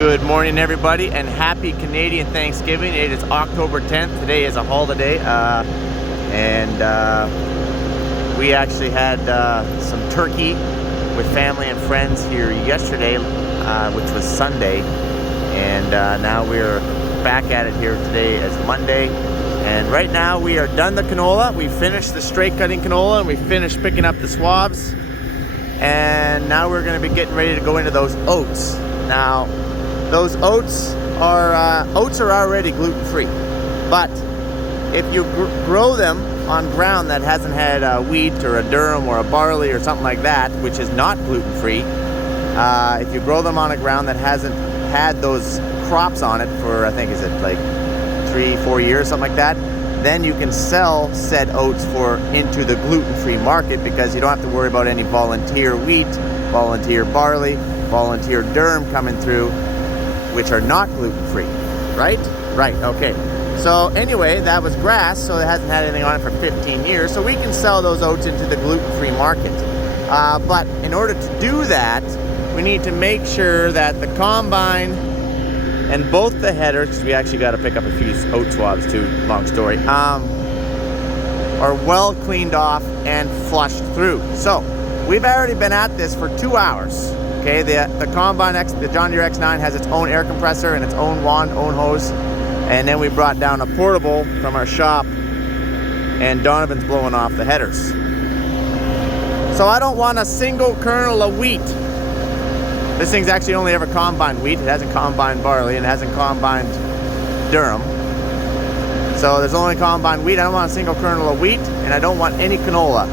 Good morning, everybody, and happy Canadian Thanksgiving. It is October 10th. Today is a holiday, and we actually had some turkey with family and friends here yesterday, which was Sunday, and now we're back at it here today as Monday. And right now we are done the canola. We finished the straight cutting canola, and we finished picking up the swabs, and now we're going to be getting ready to go into those oats. Now, those oats are already gluten-free, but if you grow them on ground that hasn't had a wheat or a durum or a barley or something like that, which is not gluten-free, if you grow them on a ground that hasn't had those crops on it for, I think, is it like 3-4 years, something like that, then you can sell said oats into the gluten-free market, because you don't have to worry about any volunteer wheat, volunteer barley, volunteer durum coming through, which are not gluten-free, right? Right, okay. So anyway, that was grass, so it hasn't had anything on it for 15 years, so we can sell those oats into the gluten-free market. But in order to do that, we need to make sure that the combine and both the headers, because we actually got to pick up a few oat swabs too, long story, are well cleaned off and flushed through. So we've already been at this for 2 hours. Okay, the Combine the John Deere X9 has its own air compressor and its own wand, own hose, and then we brought down a portable from our shop, and Donovan's blowing off the headers. So I don't want a single kernel of wheat. This thing's actually only ever combined wheat. It hasn't combined barley, and it hasn't combined durum. So there's only combined wheat. I don't want a single kernel of wheat, and I don't want any canola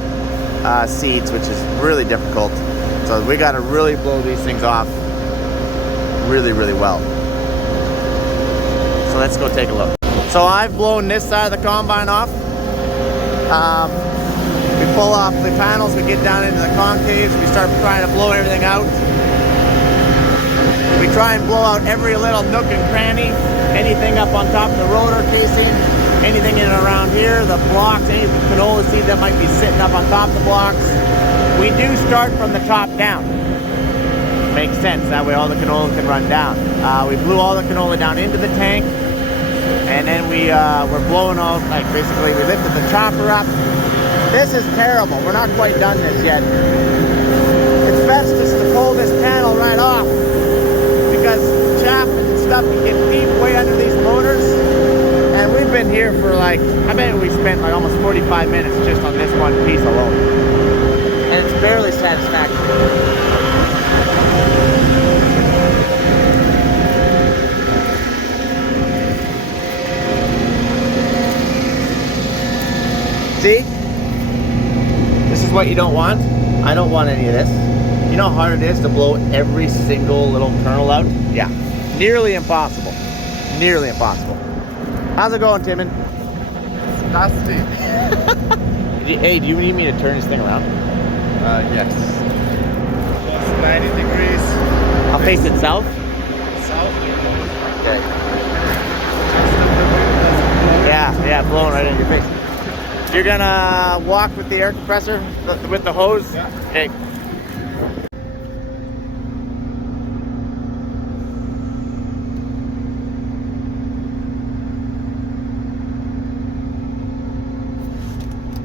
seeds, which is really difficult. So we got to really blow these things off really, really well. So let's go take a look. So I've blown this side of the combine off. We pull off the panels, we get down into the concaves, we start trying to blow everything out. We try and blow out every little nook and cranny, anything up on top of the rotor casing, anything in and around here, the blocks, any canola seed that might be sitting up on top of the blocks. We do start from the top down. Makes sense, that way all the canola can run down. We blew all the canola down into the tank, and then we're blowing out, like basically we lifted the chopper up. This is terrible, we're not quite done this yet. It's best just to pull this panel right off, because chaff and stuff can get deep way under these motors. And we've been here for like, I bet we spent like almost 45 minutes just on this one piece alone. And it's barely satisfactory. See? This is what you don't want. I don't want any of this. You know how hard it is to blow every single little kernel out? Yeah. Nearly impossible. Nearly impossible. How's it going, Timon? It's dusty. Hey, do you need me to turn this thing around? Yes. It's 90 degrees. I'll face it south? South. Okay. Yeah, blowing right in your face. You're gonna walk with the air compressor, with the hose? Yeah. Okay.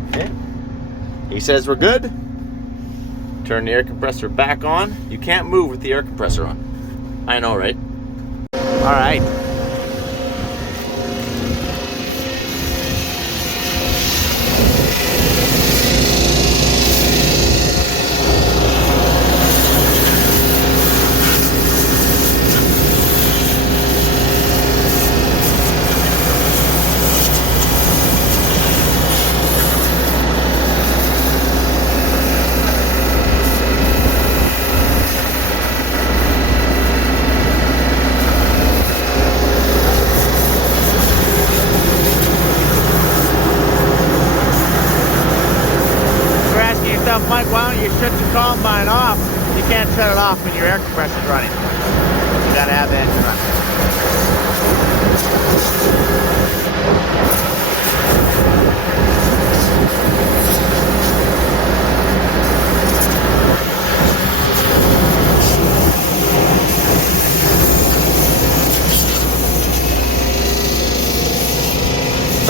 Okay. He says we're good. Turn the air compressor back on. You can't move with the air compressor on. I know, right? All right. Mike, why don't you shut your combine off? You can't shut it off when your air compressor's running. You gotta have the engine running.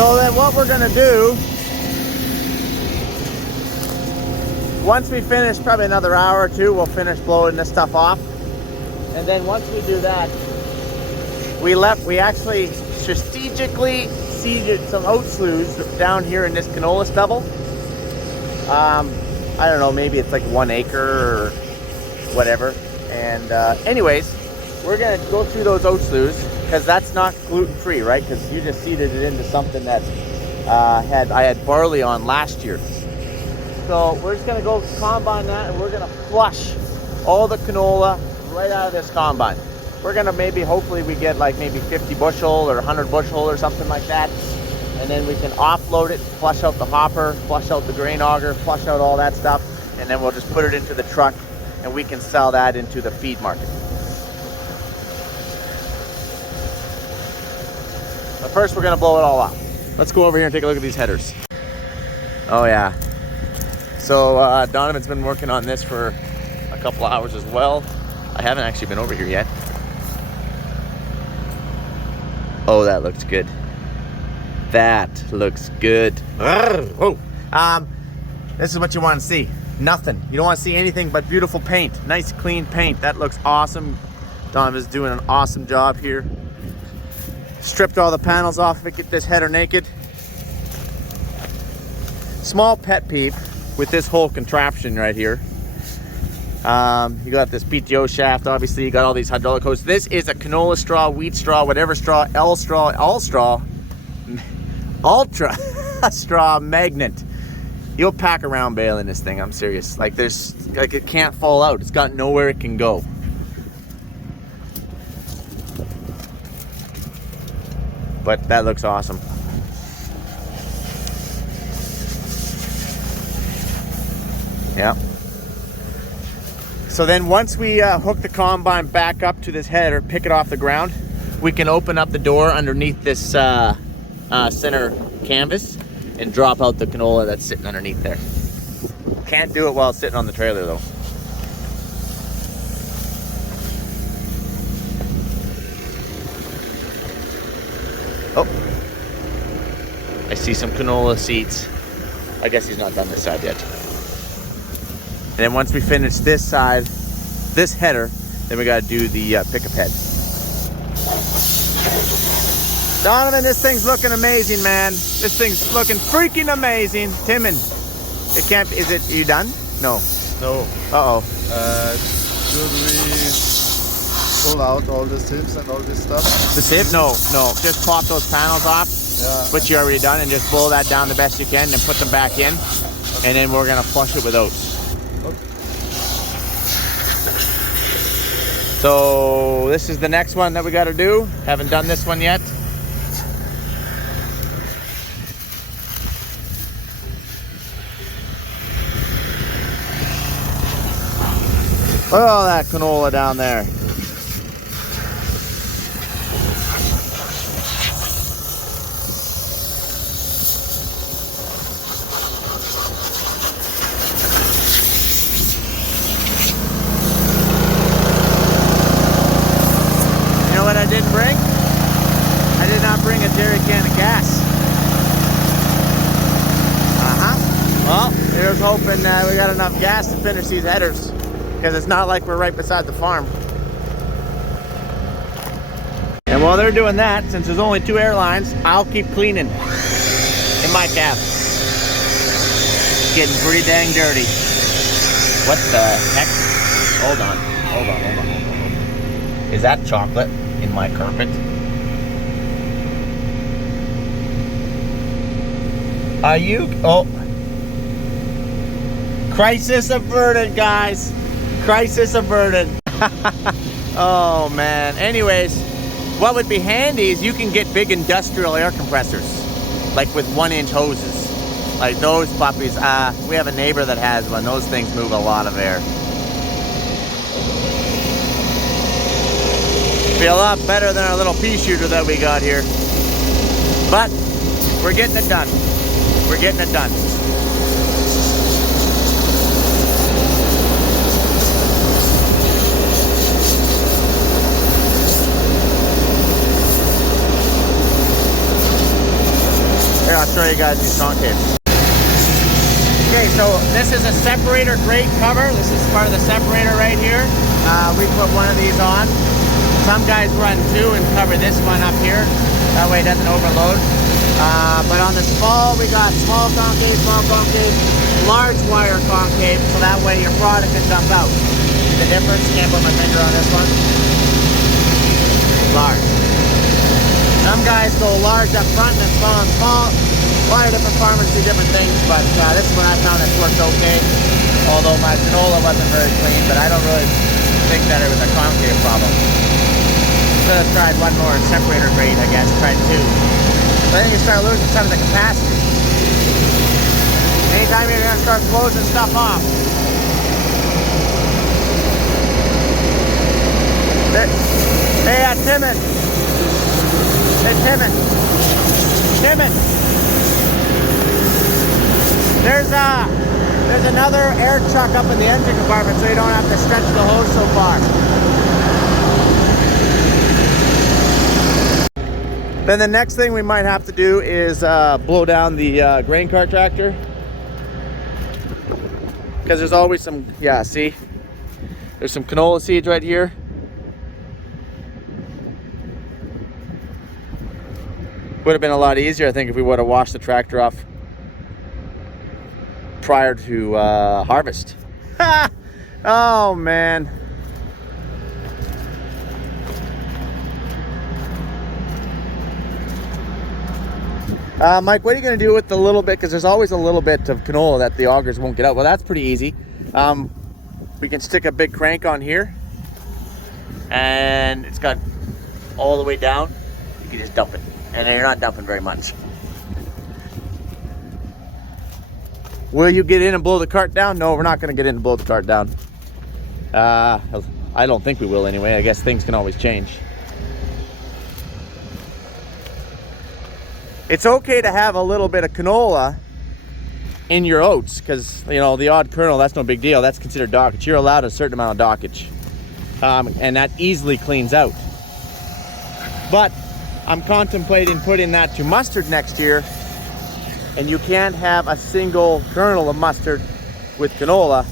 So then what we're gonna do, once we finish, probably another hour or two, we'll finish blowing this stuff off. And then once we do that, we actually strategically seeded some oat sloughs down here in this canola stubble. I don't know, maybe it's like 1 acre or whatever. And anyways, we're gonna go through those oat sloughs because that's not gluten-free, right? Because you just seeded it into something that I had barley on last year. So we're just gonna go combine that, and we're gonna flush all the canola right out of this combine. We're gonna hopefully we get like maybe 50 bushel or 100 bushel or something like that. And then we can offload it, flush out the hopper, flush out the grain auger, flush out all that stuff. And then we'll just put it into the truck and we can sell that into the feed market. But first we're gonna blow it all off. Let's go over here and take a look at these headers. Oh yeah. So Donovan's been working on this for a couple hours as well. I haven't actually been over here yet. Oh, that looks good. That looks good. Whoa. This is what you want to see. Nothing. You don't want to see anything but beautiful paint. Nice, clean paint. That looks awesome. Donovan's doing an awesome job here. Stripped all the panels off to get this header naked. Small pet peeve with this whole contraption right here. You got this PTO shaft, obviously. You got all these hydraulic hoses. This is a canola straw, wheat straw, whatever straw, L straw, all straw, ultra straw magnet. You'll pack around bale in this thing. I'm serious. Like it can't fall out. It's got nowhere it can go. But that looks awesome. Yeah. So then once we hook the combine back up to this header, pick it off the ground, we can open up the door underneath this center canvas and drop out the canola that's sitting underneath there. Can't do it while it's sitting on the trailer though. Oh, I see some canola seeds. I guess he's not done this side yet. And then once we finish this side, this header, then we gotta do the pickup head. Donovan, this thing's looking amazing, man. This thing's looking freaking amazing. Timon, it can't, is it, are you done? No. No. Uh-oh. Should we pull out all the sieves and all this stuff? The sieve? No. Just pop those panels off, which you already done, and just blow that down the best you can and put them back in. And then we're gonna flush it with oats. So this is the next one that we got to do. Haven't done this one yet. Look at all that canola down there. I didn't bring? I did not bring a jerry can of gas. Well, here's hoping we got enough gas to finish these headers, because it's not like we're right beside the farm. And while they're doing that, since there's only 2 airlines, I'll keep cleaning in my cab. It's getting pretty dang dirty. What the heck? Hold on. Is that chocolate in my carpet? Are you? Oh. Crisis averted, guys. Crisis averted. Oh, man. Anyways, what would be handy is you can get big industrial air compressors, like with 1-inch hoses. Like those puppies. We have a neighbor that has one. Those things move a lot of air. Be a lot better than our little pea shooter that we got here. But we're getting it done. We're getting it done. show you guys these concaves. Okay, so this is a separator grate cover. This is part of the separator right here. We put one of these on. Some guys run two and cover this one up here. That way it doesn't overload. But on the small, we got small concave, large wire concave, so that way your product can dump out. The difference, can't put my finger on this one. Large. Some guys go large up front and then small and small. A lot of different farmers do different things, but this is what I found that's worked okay. Although my canola wasn't very clean, but I don't really think that it was a concave problem. Should have tried one more separator grate, I guess. Tried two. But then you start losing some of the capacity. Anytime you're gonna start closing stuff off. Hey, Timon. Hey, Timon. Timon. There's another air chuck up in the engine compartment, so you don't have to stretch the hose so far. Then the next thing we might have to do is blow down the grain cart tractor, because there's always some, yeah, see, there's some canola seeds right here. Would have been a lot easier, I think, if we would have washed the tractor off prior to harvest. Oh man. Mike, what are you going to do with the little bit, because there's always a little bit of canola that the augers won't get out? Well, that's pretty easy. We can stick a big crank on here, and it's got all the way down. You can just dump it, and then you're not dumping very much. Will you get in and blow the cart down? No, we're not going to get in and blow the cart down. I don't think we will anyway. I guess things can always change. It's okay to have a little bit of canola in your oats, because, you know, the odd kernel, that's no big deal. That's considered dockage. You're allowed a certain amount of dockage. And that easily cleans out. But I'm contemplating putting that to mustard next year, and you can't have a single kernel of mustard with canola.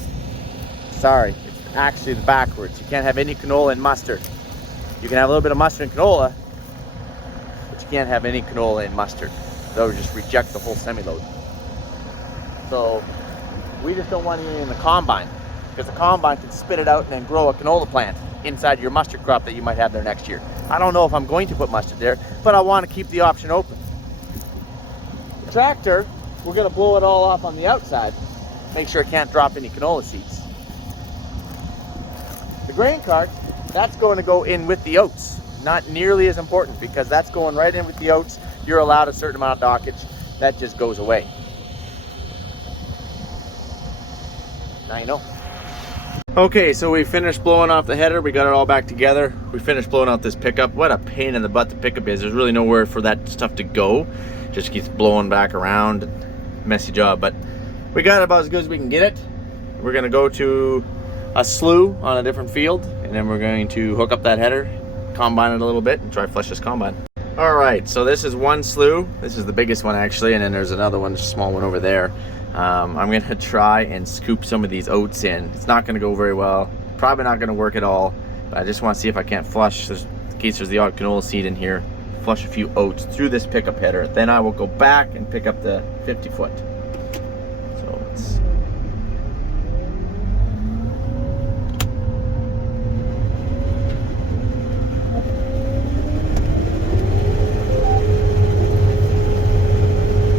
Sorry, it's actually backwards. You can't have any canola in mustard. You can have a little bit of mustard in canola, but you can't have any canola in mustard. That would just reject the whole semi-load. So we just don't want it in the combine, because the combine can spit it out and then grow a canola plant inside your mustard crop that you might have there next year. I don't know if I'm going to put mustard there, but I want to keep the option open. The tractor, we're going to blow it all off on the outside, make sure it can't drop any canola seeds. The grain cart, that's going to go in with the oats. Not nearly as important, because that's going right in with the oats. You're allowed a certain amount of dockage. That just goes away. Now you know. Okay, so we finished blowing off the header. We got it all back together. We finished blowing out this pickup. What a pain in the butt the pickup is. There's really nowhere for that stuff to go. Just keeps blowing back around. Messy job, but we got it about as good as we can get it. We're gonna go to a slough on a different field, and then we're going to hook up that header, combine it a little bit, and try to flush this combine. All right, so this is one slough. This is the biggest one actually, and then there's another one, a small one over there. I'm gonna try and scoop some of these oats in. It's not gonna go very well, probably not gonna work at all, but I just want to see if I can't flush, in case there's the odd canola seed in here, flush a few oats through this pickup header. Then I will go back and pick up the 50-foot. So let's...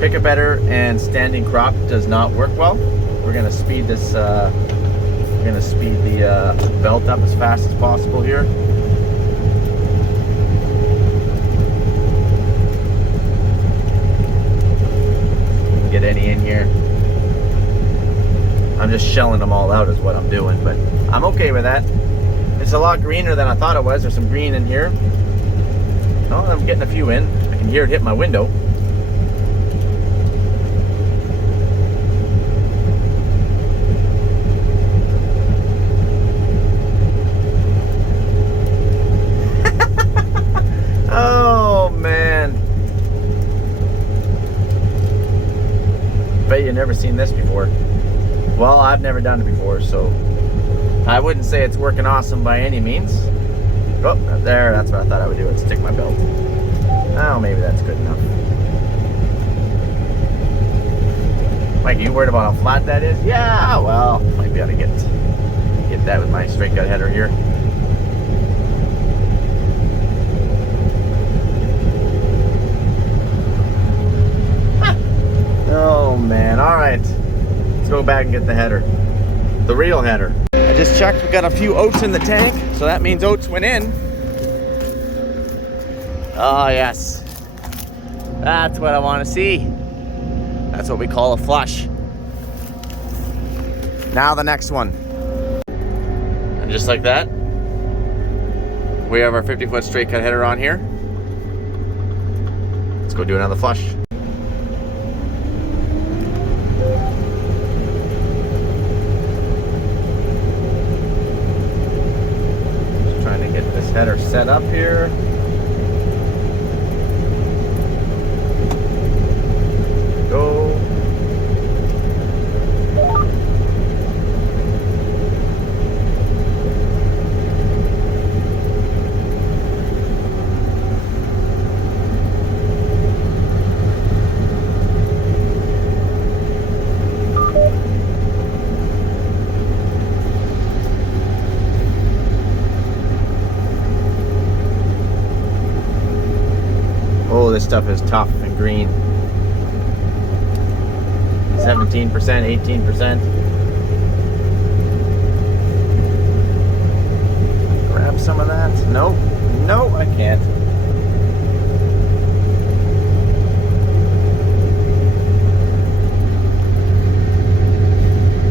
Pickup header and standing crop does not work well. We're gonna speed this. We're gonna speed the belt up as fast as possible here. We can get any in here. I'm just shelling them all out is what I'm doing, but I'm okay with that. It's a lot greener than I thought it was. There's some green in here. Oh, I'm getting a few in. I can hear it hit my window. never seen this before. Well, I've never done it before, so I wouldn't say it's working awesome by any means. Oh, there, that's what I thought I would do, is stick my belt. Oh, maybe that's good enough. Mike, you worried about how flat that is? Yeah, well, might be able to get that with my straight cut header here. Oh man, all right. Let's go back and get the header. The real header. I just checked, we got a few oats in the tank, so that means oats went in. Oh yes. That's what I want to see. That's what we call a flush. Now the next one. And just like that, we have our 50-foot straight cut header on here. Let's go do another flush. Just trying to get this header set up here. Go. Oh, this stuff is tough and green. 17%, 18%. Grab some of that. Nope. No, I can't.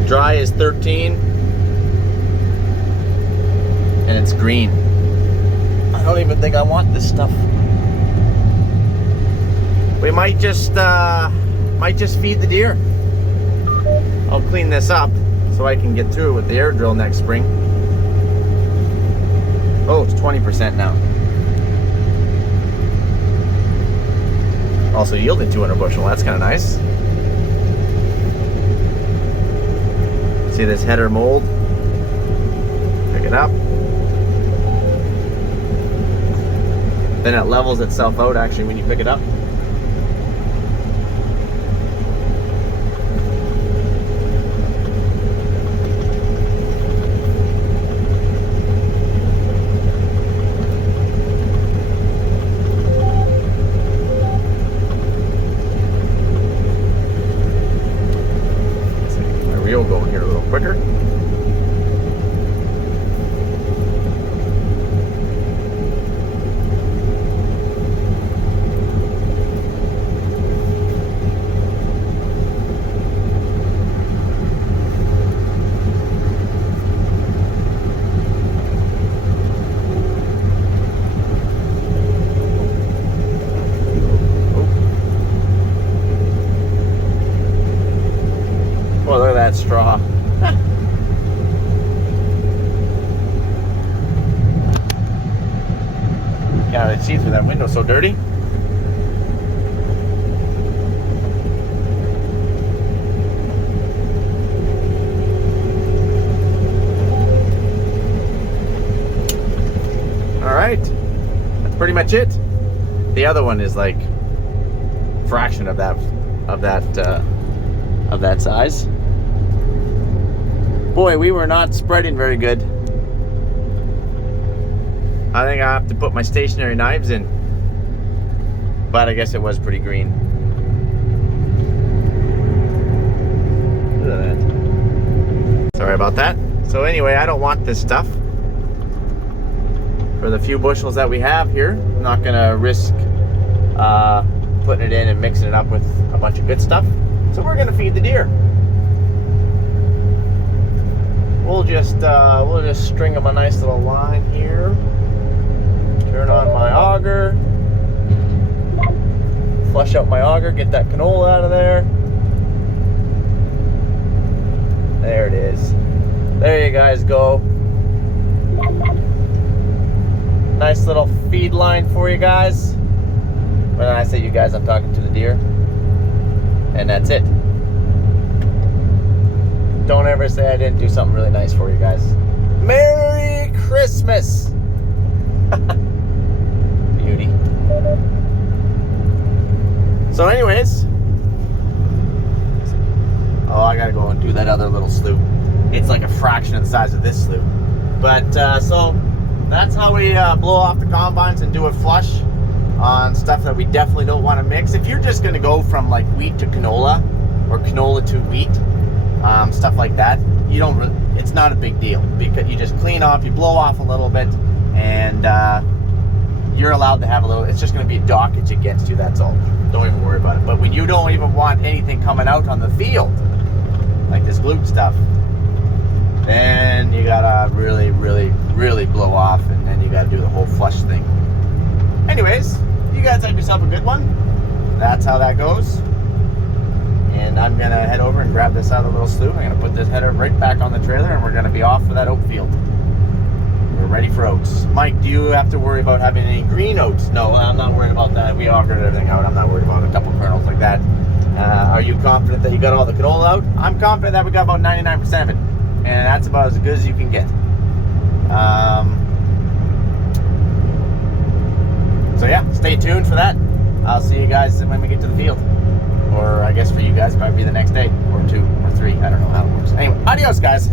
Dry is 13. And it's green. I don't even think I want this stuff. We might just feed the deer. I'll clean this up so I can get through with the air drill next spring. Oh, it's 20% now. Also yielded 200 bushel, that's kind of nice. See this header mold? Pick it up. Then it levels itself out actually when you pick it up. Going here a little quicker. Oh, look at that straw. Can't really see through that window, so dirty. All right, that's pretty much it. The other one is like a fraction of that size. Boy, we were not spreading very good. I think I have to put my stationary knives in. But I guess it was pretty green. Look at that. Sorry about that. So anyway, I don't want this stuff. For the few bushels that we have here, I'm not gonna risk putting it in and mixing it up with a bunch of good stuff. So we're gonna feed the deer. We'll just string them a nice little line here. Turn on my auger. Flush out my auger, get that canola out of there. There it is. There you guys go. Nice little feed line for you guys. When I say you guys, I'm talking to the deer. And that's it. Don't ever say I didn't do something really nice for you guys. Merry Christmas! Beauty. So anyways, oh, I gotta go and do that other little slough. It's like a fraction of the size of this slough. But so that's how we blow off the combines and do it flush on stuff that we definitely don't want to mix. If you're just gonna go from like wheat to canola or canola to wheat, stuff like that, you don't really, it's not a big deal, because you just clean off, you blow off a little bit, and you're allowed to have a little, it's just going to be a dockage against you, that's all. Don't even worry about it. But when you don't even want anything coming out on the field, like this gluten stuff, then you gotta really, really, really blow off, and then you gotta do the whole flush thing. Anyways, you guys have yourself a good one. That's how that goes. And I'm gonna head over and grab this other little slough. I'm gonna put this header right back on the trailer, and we're gonna be off for that oat field. We're ready for oats. Mike, do you have to worry about having any green oats? No, I'm not worried about that. We augured everything out. I'm not worried about a couple kernels like that. Are you confident that you got all the canola out? I'm confident that we got about 99% of it, and that's about as good as you can get. So yeah, stay tuned for that. I'll see you guys when we get to the field. Or I guess for you guys, it might be the next day, or 2 or 3. I don't know how it works. Anyway, adios, guys.